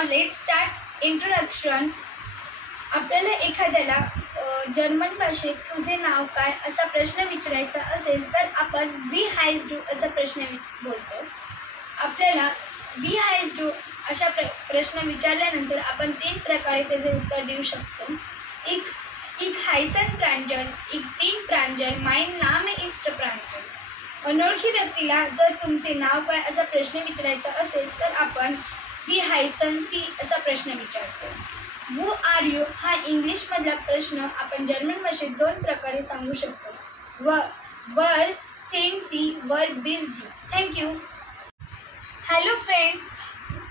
Now let's start introduction. आपल्याला एखाद्याला German भाषेत तुझे नाव काय असा प्रश्न विचारायचा असेल तर आपण वी हायस डू असा प्रश्न बोलतो. आपल्याला वी हायस डू अशा प्रश्न विचारल्यानंतर आपण 3 प्रकारे त्याचे उत्तर देऊ शकतो. Ich heißen प्रांजल, ich bin प्रांजल, mein Name ist प्रांजल. अनोळखी व्यक्तीला जर तुमचे नाव काय असा प्रश्न विचारायचा असेल तर आपण वी हायसन सी असा प्रश्न विचारतो. वू आर यू हा इंग्लिशमधला प्रश्न आपण जर्मन भाषेत 2 प्रकारे सांगू शकतो. वर सेंड सी, वर बीज डू. Thank you. Hello friends,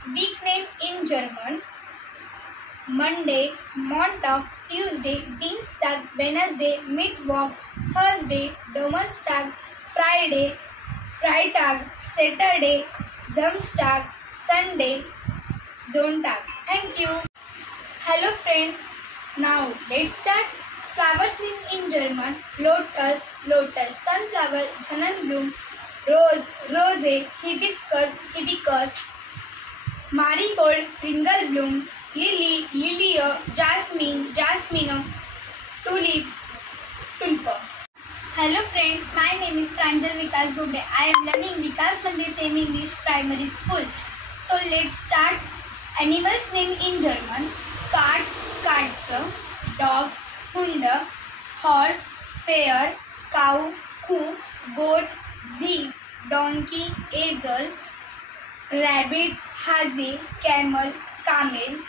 week name in German: Monday, मॉन्टाग, ट्यूसडे, डिन्स्टाग, वेनसडे, मिटवॉक, थर्सडे, डोमर्स्टाग, फ्रायडे, फ्रायटाग, सॅटरडे, झमस्टाग, संडे, झोनटाग. Thank you. Hello friends, now let's start. Flowers name in German: lotus, लोटस, सनफ्लावर, झननब्लूम, रोज, रोजे, हिबिस्कस, हिबिकस, मारीगोल्ड, रिंगलब्लूम, लिली, लिलिय, जास्मिन, जास्मिन, टुलिप, टुल्प. Hello friends, my name is Pranjal Vikas Bogde. I am learning Vikas Mandir Semi English Primary School. So let's start. Animals name in German: cat, Katze, dog, Hund, horse, bear, cow, cook, goat, sheep, donkey, ezel, rabbit, hase, camel, camel,